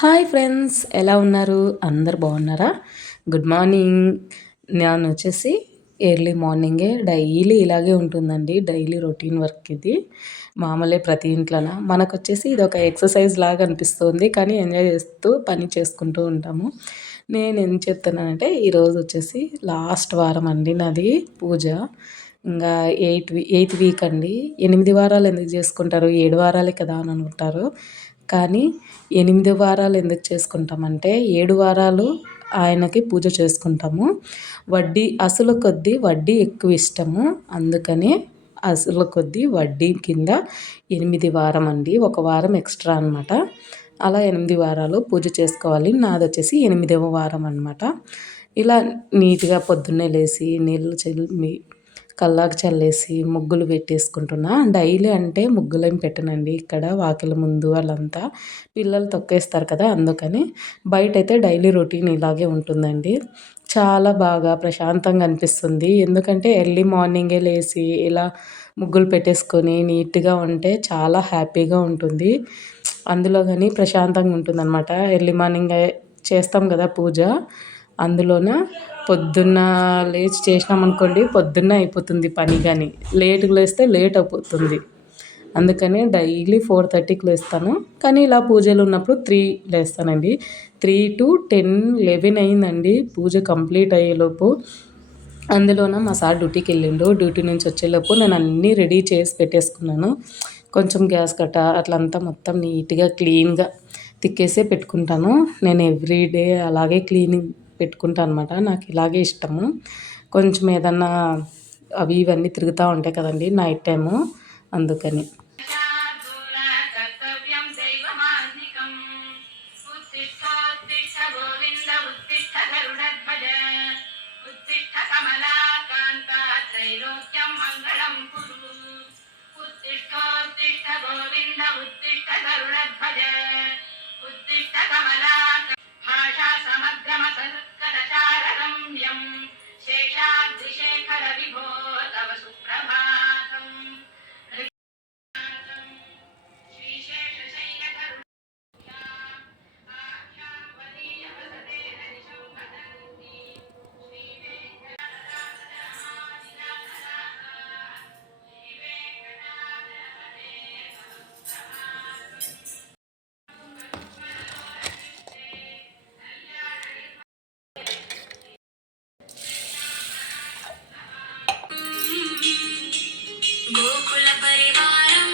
Hi friends, ఎలా ఉన్నారు? అందరు బాగున్నారా? Good morning. నేను వచ్చేసి ఎర్లీ మార్నింగే డైలీ ఇలాగే ఉంటుందండి. డైలీ రొటీన్ వర్క్ ఇది. మామూలే ప్రతి ఇంట్లోన. మనకొచ్చేసి ఇది ఒక ఎక్సర్సైజ్ లాగా అనిపిస్తుంది. కానీ ఎంజాయ్ చేస్తూ పని చేసుకుంటూ ఉంటాము. నేను ఏం చెప్తున్నానంటే ఈరోజు వచ్చేసి లాస్ట్ వారం అండి నాది పూజ. ఇంకా ఎయిత్ వీక్ అండి. 8 వారాలు ఎందుకు చేసుకుంటారు? 7 వారాలే కదా అని అనుకుంటారు. కానీ 8 వారాలు ఎందుకు చేసుకుంటామంటే 7 వారాలు ఆయనకి పూజ చేసుకుంటాము. అసలు కొద్దీ వడ్డీ ఎక్కువ ఇష్టము. అందుకని అసలు కొద్దీ వడ్డీ కింద 8 వారం అండి. ఒక వారం ఎక్స్ట్రా అనమాట. అలా 8 వారాలు పూజ చేసుకోవాలి. నాది వచ్చేసి 8వ వారం అనమాట. ఇలా నీట్గా పొద్దున్నే లేచి నీళ్ళు కల్లాకు చల్లేసి ముగ్గులు పెట్టేసుకుంటున్నా. డైలీ అంటే ముగ్గులేం పెట్టనండి. ఇక్కడ వాకిలి ముందు వాళ్ళంతా పిల్లలు తొక్కేస్తారు కదా, అందుకని బయట అయితే డైలీ రొటీన్ ఇలాగే ఉంటుందండి. చాలా బాగా ప్రశాంతంగా అనిపిస్తుంది. ఎందుకంటే ఎర్లీ మార్నింగే లేచి ఇలా ముగ్గులు పెట్టేసుకొని నీట్గా ఉంటే చాలా హ్యాపీగా ఉంటుంది. అందులో కానీ ప్రశాంతంగా ఉంటుందన్నమాట. ఎర్లీ మార్నింగే చేస్తాం కదా పూజ, అందులోన పొద్దున్న లేచి చేసినామనుకోండి పొద్దున్నే అయిపోతుంది పని. కానీ లేటుగా లేస్తే లేట్ అయిపోతుంది. అందుకని డైలీ 4:30కి లేస్తాను. కానీ ఇలా పూజలు ఉన్నప్పుడు 3 లేస్తానండి. 3 to 10, 11 అయిందండి పూజ కంప్లీట్ అయ్యేలోపు. అందులోన మా సార్ డ్యూటీకి వెళ్ళిండు. డ్యూటీ నుంచి వచ్చేలోపు నేను అన్నీ రెడీ చేసి పెట్టేసుకున్నాను. కొంచెం గ్యాస్ కట్ట అట్లంతా మొత్తం నీట్గా క్లీన్గా తిక్కేసే పెట్టుకుంటాను. నేను ఎవ్రీడే అలాగే క్లీనింగ్ పెట్టుకుంటాను అనమాట. నాకు ఇలాగే ఇష్టము. కొంచెం ఏదన్నా అవి ఇవన్నీ తిరుగుతూ ఉంటాయి కదండి నైట్ టైము, అందుకని. గోకుల పరివారం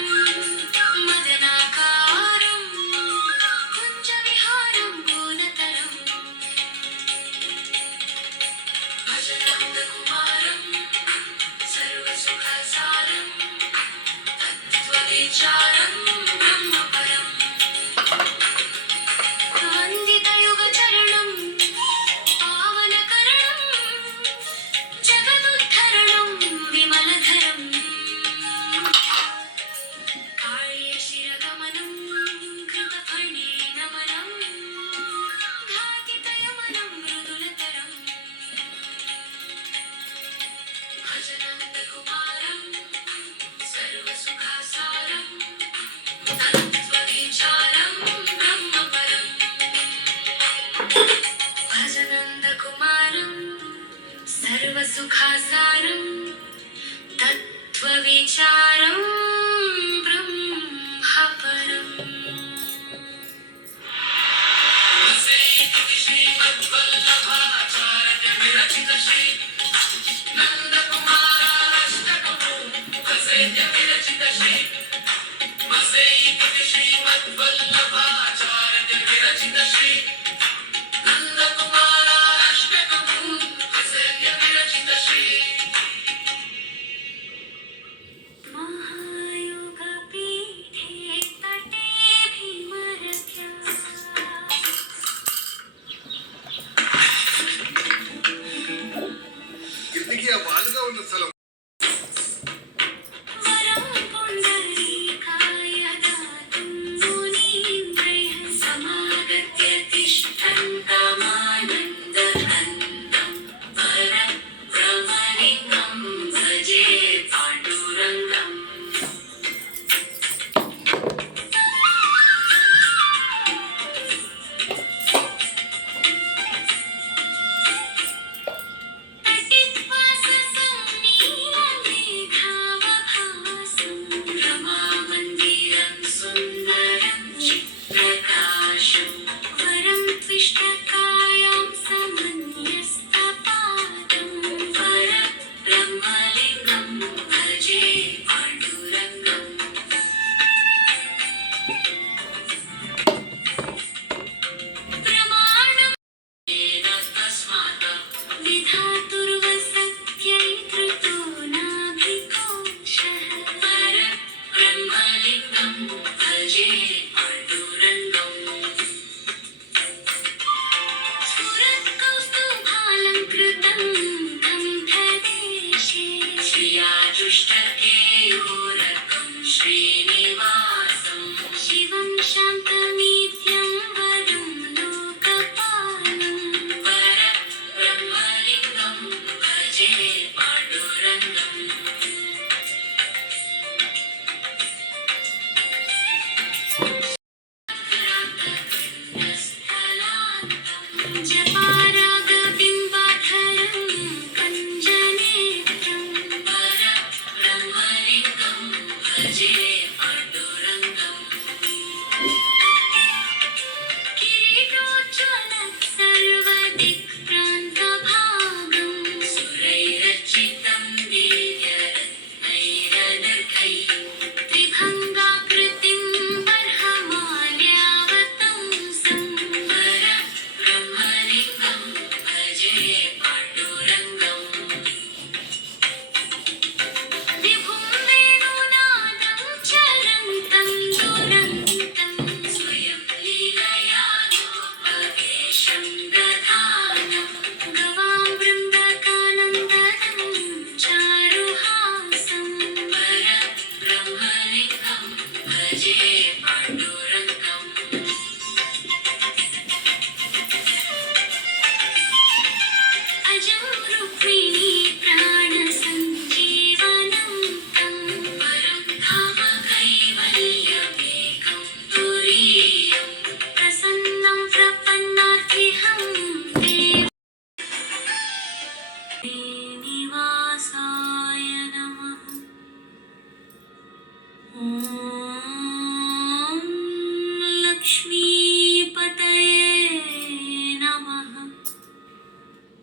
మదనాకారం కుంజ విహారం భూనతరం భజనంద కుమారం సర్వ సుఖసారం తత్వ విచారం బ్రహ్మపరం వందిత యుగ చరణం పావనకరణం జగదుద్ధరణం విమలధరం సుఖాసారం తత్వవిచారం బ్రహ్మపరం.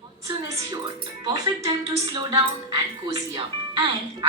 Monsoon is here, the perfect time to slow down and cozy up. And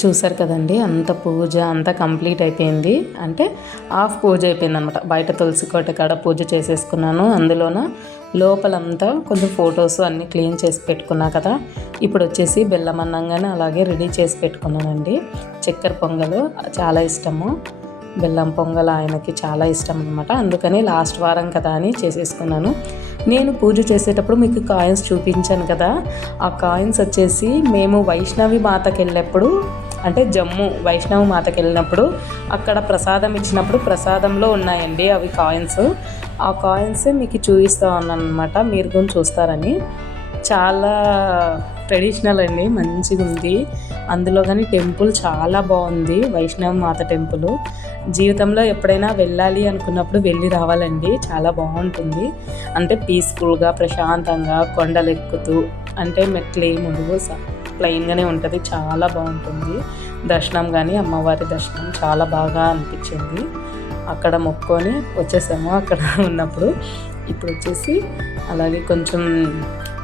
చూసారు కదండి, అంత పూజ అంతా కంప్లీట్ అయిపోయింది. అంటే హాఫ్ పూజ అయిపోయింది అనమాట. బయట తులసి కోట కాడ పూజ చేసేసుకున్నాను. అందులోన లోపలంతా కొంచెం ఫొటోస్ అన్నీ క్లీన్ చేసి పెట్టుకున్నా కదా. ఇప్పుడు వచ్చేసి బెల్లం అన్నంగానే అలాగే రెడీ చేసి పెట్టుకున్నానండి. చక్కెర పొంగలు చాలా ఇష్టము, బెల్లం పొంగల్ ఆయనకి చాలా ఇష్టం అనమాట. అందుకని లాస్ట్ వారం కదా అని చేసేసుకున్నాను. నేను పూజ చేసేటప్పుడు మీకు కాయిన్స్ చూపించాను కదా, ఆ కాయిన్స్ వచ్చేసి మేము వైష్ణవి మాతకి వెళ్ళినప్పుడు, అంటే జమ్ము వైష్ణవి మాతకి వెళ్ళినప్పుడు అక్కడ ప్రసాదం ఇచ్చినప్పుడు ప్రసాదంలో ఉన్నాయండి అవి కాయిన్స్. ఆ కాయిన్స్ మీకు చూపిస్తా ఉన్నాను అనమాట, మీరు కూడా చూస్తారని. చాలా ట్రెడిషనల్ అండి, మంచిగా ఉంది. అందులో కానీ టెంపుల్ చాలా బాగుంది, వైష్ణవ మాత టెంపుల్. జీవితంలో ఎప్పుడైనా వెళ్ళాలి అనుకున్నప్పుడు వెళ్ళి రావాలండి, చాలా బాగుంటుంది. అంటే పీస్ఫుల్గా ప్రశాంతంగా కొండలు ఎక్కుతూ, అంటే మెట్లు ఏమి ఉండవు, ప్లెయిన్గానే ఉంటుంది, చాలా బాగుంటుంది. దర్శనం కానీ అమ్మవారి దర్శనం చాలా బాగా అనిపించింది. అక్కడ మొక్కుకొని వచ్చేసాము అక్కడ ఉన్నప్పుడు. ఇప్పుడు వచ్చేసి అలాగే కొంచెం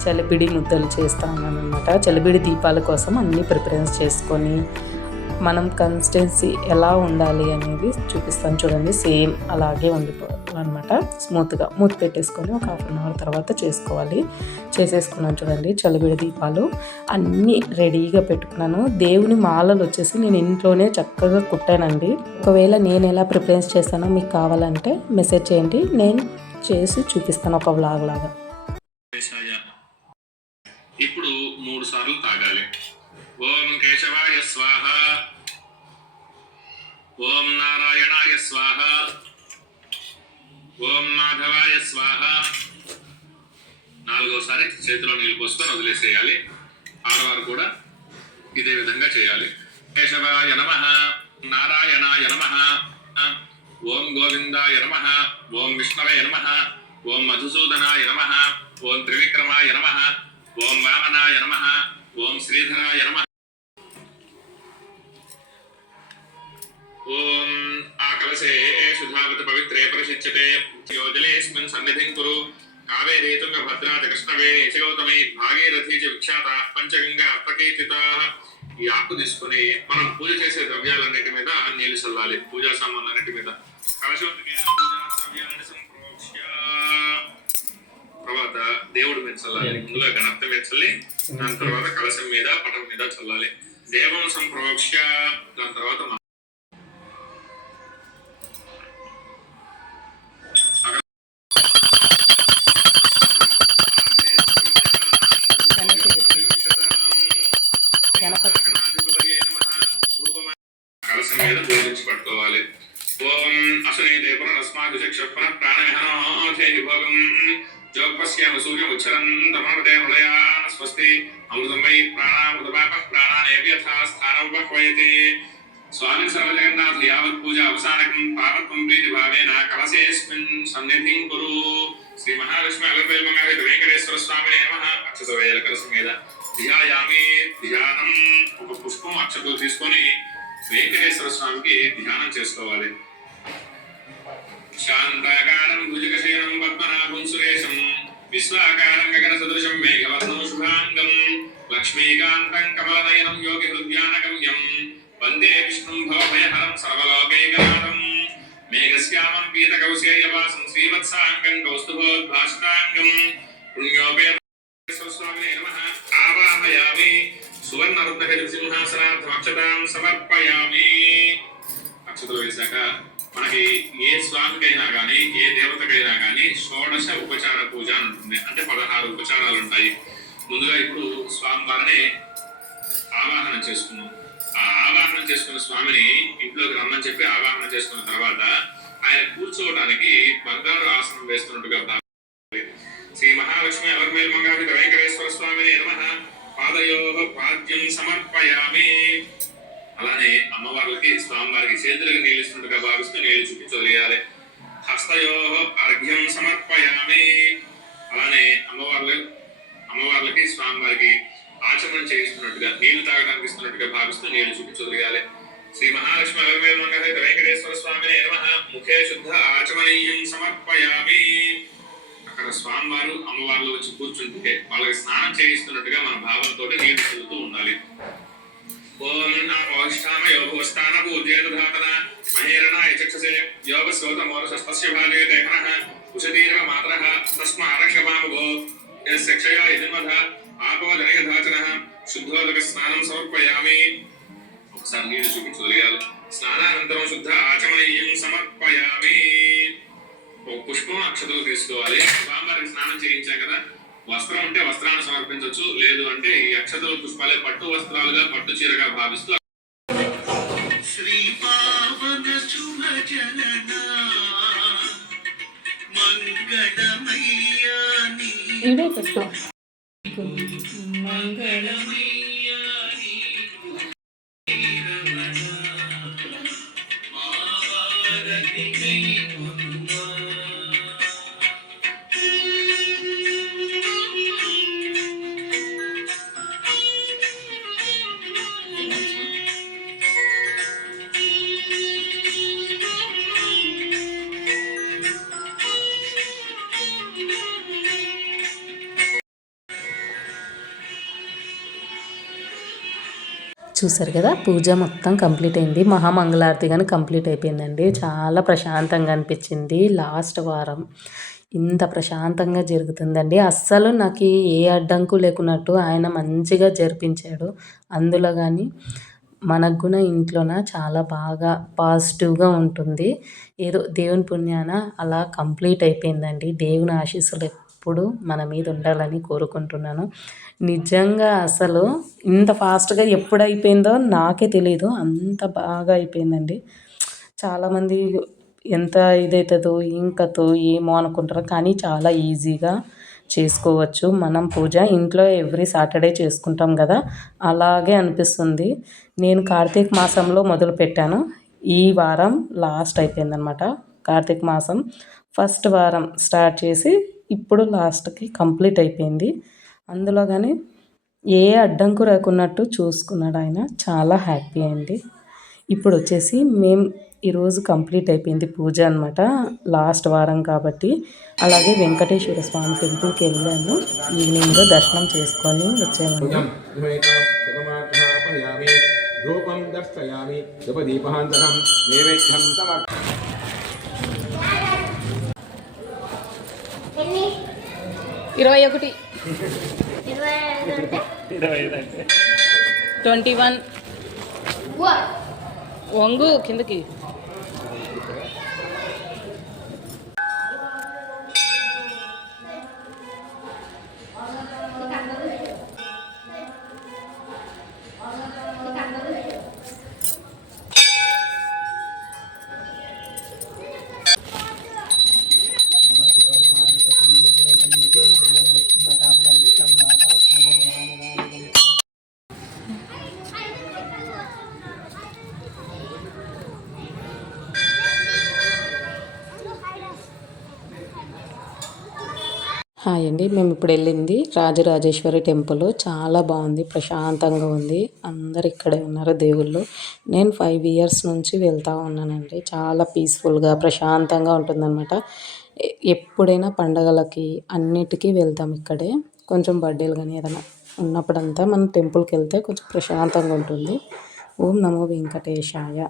చలిపిడి ముద్దలు చేస్తూ ఉన్నాను అనమాట. చలిపిడి దీపాల కోసం అన్నీ ప్రిపరేషన్స్ చేసుకొని మనం కన్సిస్టెన్సీ ఎలా ఉండాలి అనేది చూపిస్తాను చూడండి. సేమ్ అలాగే ఉండిపోవాలన్నమాట. స్మూత్గా మూత పెట్టేసుకొని ఒక 1/2 అవర్ తర్వాత చేసుకోవాలి. చేసేసుకున్నాను చూడండి. చలివిడి దీపాలు అన్నీ రెడీగా పెట్టుకున్నాను. దేవుని మాలలు వచ్చేసి నేను ఇంట్లోనే చక్కగా కుట్టానండి. ఒకవేళ నేను ఎలా ప్రిపరేషన్ చేస్తానో మీకు కావాలంటే మెసేజ్ చేయండి, నేను చేసి చూపిస్తాను ఒక వ్లాగ్ లాగా. ఇప్పుడు 3 సార్లు తాగాలి. ఓం కేశవాయ స్వాహ, ఓం నారాయణాయ స్వాహ, ఓం మాధవాయ స్వాహ. 4వసారి చేతిలో నీళ్ళు పోసుకొని వదిలేసేయాలి. ఆడవారు కూడా ఇదే విధంగా చేయాలి. కేశవాయ నమః, నారాయణాయ నమః, ఓం గోవిందాయ నమః, ఓం విష్ణవే నమః, ఓం మధుసూదనాయ నమః, ఓం త్రివిక్రమాయ నమః, ఓం వామనాయ నమః, ఓం శ్రీధరాయ నమః. ఓం ఆకలసే శుద్ధావతి పవిత్రే పరిశిచ్యతే యోజలేస్మిన్ సన్నిధిం కురు కావేరీ తుంగభద్రా చ కృష్ణవేణి చ గౌతమి భాగీరథీ చ విఖ్యాత పంచగంగా అప్రకీర్తితాః. ఈ ఆకు తీసుకొని మనం పూజ చేసే ద్రవ్యాలన్నిటి మీద నీళ్లు చల్లాలి, పూజా సామాన్లన్నిటి మీద. తర్వాత దేవుడి మీద చల్లాలి. ముందుగా గణపతి మీద చల్లి దాని తర్వాత కలశం మీద పటం మీద చల్లాలి. దేవం సంప్రోక్ష్య, దాని తర్వాత కలశం మీద పూజించి పట్టుకోవాలి. ఓం అసునీతే పునరస్మాదిచక్షుః ప్రాణవిహనోధే విభోగం జోపస్యామ సూర్యం ఉచ్చరంతమనమతే హృదయాన స్వస్తి అమృతం వై ప్రాణామృతపాపః ప్రాణానేవ్యథా స్థానముపహ్వయతే. స్వామి సర్వజగన్నాథ యావత్ పూజా అవసానకం పావత్వం ప్రీతిభావేన కలశేస్మిన్ సన్నిధిం కురు. శ్రీ మహాలక్ష్మి అలవేల్మంగావిత వెంకటేశ్వర స్వామినే నమః. అక్షత వేయాలి కలశం మీద. ధ్యాయామి, ధ్యానం. ఒక పుష్పం అక్షతలు తీసుకొని వెంకటేశ్వర స్వామికి ధ్యానం చేసుకోవాలి. శాంతాకారం భుజగశయనం పద్మనాభం సురేశం విశ్వాకారం గగన సదృశం మేఘవర్ణం శుభాంగం లక్ష్మీకాంతం కమలనయనం యోగి హృద్యానగమ్యం వందే విష్ణుం భవభయహరం సర్వలోకైకనాథం మేఘశ్యామం పీతకౌశేయవాసం శ్రీవత్సాంగం కౌస్తుభోద్భాషితాంగం పుణ్యోపేతేశ్వర స్వామినే నమః. ఆవాహయామి సువర్ణరుద్రగజ సింహాసనార్థమక్షతాం సమర్పయామి. అక్షతలు వేశాక మనకి ఏ స్వామికైనా కానీ ఏ దేవతకైనా కానీ షోడశ ఉపచార పూజ అని ఉంటుంది. అంటే 16 ఉపచారాలు ఉంటాయి. ముందుగా ఇప్పుడు స్వామివారిని ఆవాహన చేసుకున్నాం. ఆ ఆవాహన చేసుకున్న స్వామిని ఇంట్లోకి రమ్మని చెప్పి ఆవాహన చేసుకున్న తర్వాత ఆయన కూర్చోవడానికి బంగారు ఆసనం వేస్తున్నట్టుగా భావించాలి. శ్రీ మహాలక్ష్మి అలర్మేల్మంగావిత వెంకటేశ్వర స్వామిని నమః. పాదయోః పాద్యం సమర్పయామి. అలానే అమ్మవార్లకి స్వామివారికి చేతులకు నీళ్ళిస్తున్నట్టుగా భావిస్తూ నీళ్లు చూపించి వదిలేయాలి. హస్తయోః అర్ఘ్యం సమర్పయామి. అలానే అమ్మవార్లకి స్వామివారికి ఆచమనం చేయిస్తున్నట్టుగా నీళ్లు తాగడానికి ఇస్తున్నట్టుగా భావిస్తూ నీళ్లు చూపించి వదిలేయాలి. శ్రీ మహాలక్ష్మి అలర్మేల్మంగావిత వెంకటేశ్వర స్వామిని నమః. ముఖే శుద్ధ ఆచమనీయం సమర్పయామి. అక్కడ స్వామివారు అమ్మవార్లు వచ్చి కూర్చుంటే వాళ్ళకి స్నానం చేయిస్తున్నట్టుగా మన భావంతో నీళ్లు చల్లుతూ ఉండాలి. ఓం నాపోష్టామయోగోస్థాన పూజేతుధాతన మహేరణాయ చక్ష वक्षसे योगस्रोतमोरसस्तस्य भागे देहनः उषतीव मातरः तस्मारङ्गमामुभो यस्य क्षया यजन्मधा आपो जनयधाचनः शुद्धोदकस्नानं समर्पयामि ఒకసారి నీళ్ళు చూపించగలిగారు స్నానానంతరం శుద్ధ ఆచమనీయం సమర్పయామి ఒక పుష్పం అక్షతలు తీసుకోవాలి బాంబారికి స్నానం చేయించాం కదా వస్త్రం ఉంటే వస్త్రాన్ని సమర్పించవచ్చు లేదు అంటే ఈ అక్షతలు పుష్పాలే పట్టు వస్త్రాలుగా పట్టు చీరగా భావిస్తూ శ్రీపావన శుభ జనన మంగళమయ్యాని ఇదే పెట్టు చూసారు కదా పూజ మొత్తం కంప్లీట్ అయింది మహామంగళారతి కానీ కంప్లీట్ అయిపోయిందండి చాలా ప్రశాంతంగా అనిపించింది లాస్ట్ వారం ఇంత ప్రశాంతంగా జరుగుతుందండి అస్సలు నాకు ఏ అడ్డంకు లేకున్నట్టు ఆయన మంచిగా జరిపించాడు అందులో కానీ మనకు కూడా ఇంట్లోన చాలా బాగా పాజిటివ్గా ఉంటుంది ఏదో దేవుని పుణ్యాన అలా కంప్లీట్ అయిపోయిందండి దేవుని ఆశీస్సులు ఎప్పుడు మన మీద ఉండాలని కోరుకుంటున్నాను నిజంగా అసలు ఇంత ఫాస్ట్గా ఎప్పుడు అయిపోయిందో నాకే తెలియదు అంత బాగా అయిపోయిందండి చాలామంది ఎంత ఇదవుతుందో ఇంకతో ఏమో అనుకుంటారు కానీ చాలా ఈజీగా చేసుకోవచ్చు మనం పూజ ఇంట్లో ఎవ్రీ సాటర్డే చేసుకుంటాం కదా అలాగే అనిపిస్తుంది నేను కార్తీక మాసంలో మొదలుపెట్టాను ఈ వారం లాస్ట్ అయిపోయిందనమాట కార్తీక మాసం ఫస్ట్ వారం స్టార్ట్ చేసి ఇప్పుడు లాస్ట్కి కంప్లీట్ అయిపోయింది అందులో కానీ ఏ అడ్డంకు రాకున్నట్టు చూసుకున్నాడు ఆయన చాలా హ్యాపీ అయింది ఇప్పుడు వచ్చేసి మేము ఈరోజు కంప్లీట్ అయిపోయింది పూజ అనమాట లాస్ట్ వారం కాబట్టి అలాగే వెంకటేశ్వర స్వామి టెంపుల్కి వెళ్ళాను ఈవినింగ్ దర్శనం చేసుకొని వచ్చామండి రూపం దర్శయామి ధూపదీపాంతరం నైవేద్యం సమర్పయామి 21 21 వంగు కిందకి హాయ్ అండి మేము ఇప్పుడు వెళ్ళింది రాజరాజేశ్వరి టెంపుల్ చాలా బాగుంది ప్రశాంతంగా ఉంది అందరు ఇక్కడే ఉన్నారు దేవుళ్ళు నేను 5 ఇయర్స్ నుంచి వెళ్తూ ఉన్నానండి చాలా పీస్ఫుల్గా ప్రశాంతంగా ఉంటుందన్నమాట ఎప్పుడైనా పండగలకి అన్నిటికీ వెళ్తాం ఇక్కడే కొంచెం బర్త్డేలు కానీ ఏదైనా ఉన్నప్పుడంతా మనం టెంపుల్కి వెళ్తే కొంచెం ప్రశాంతంగా ఉంటుంది ఓం నమో వెంకటేశాయ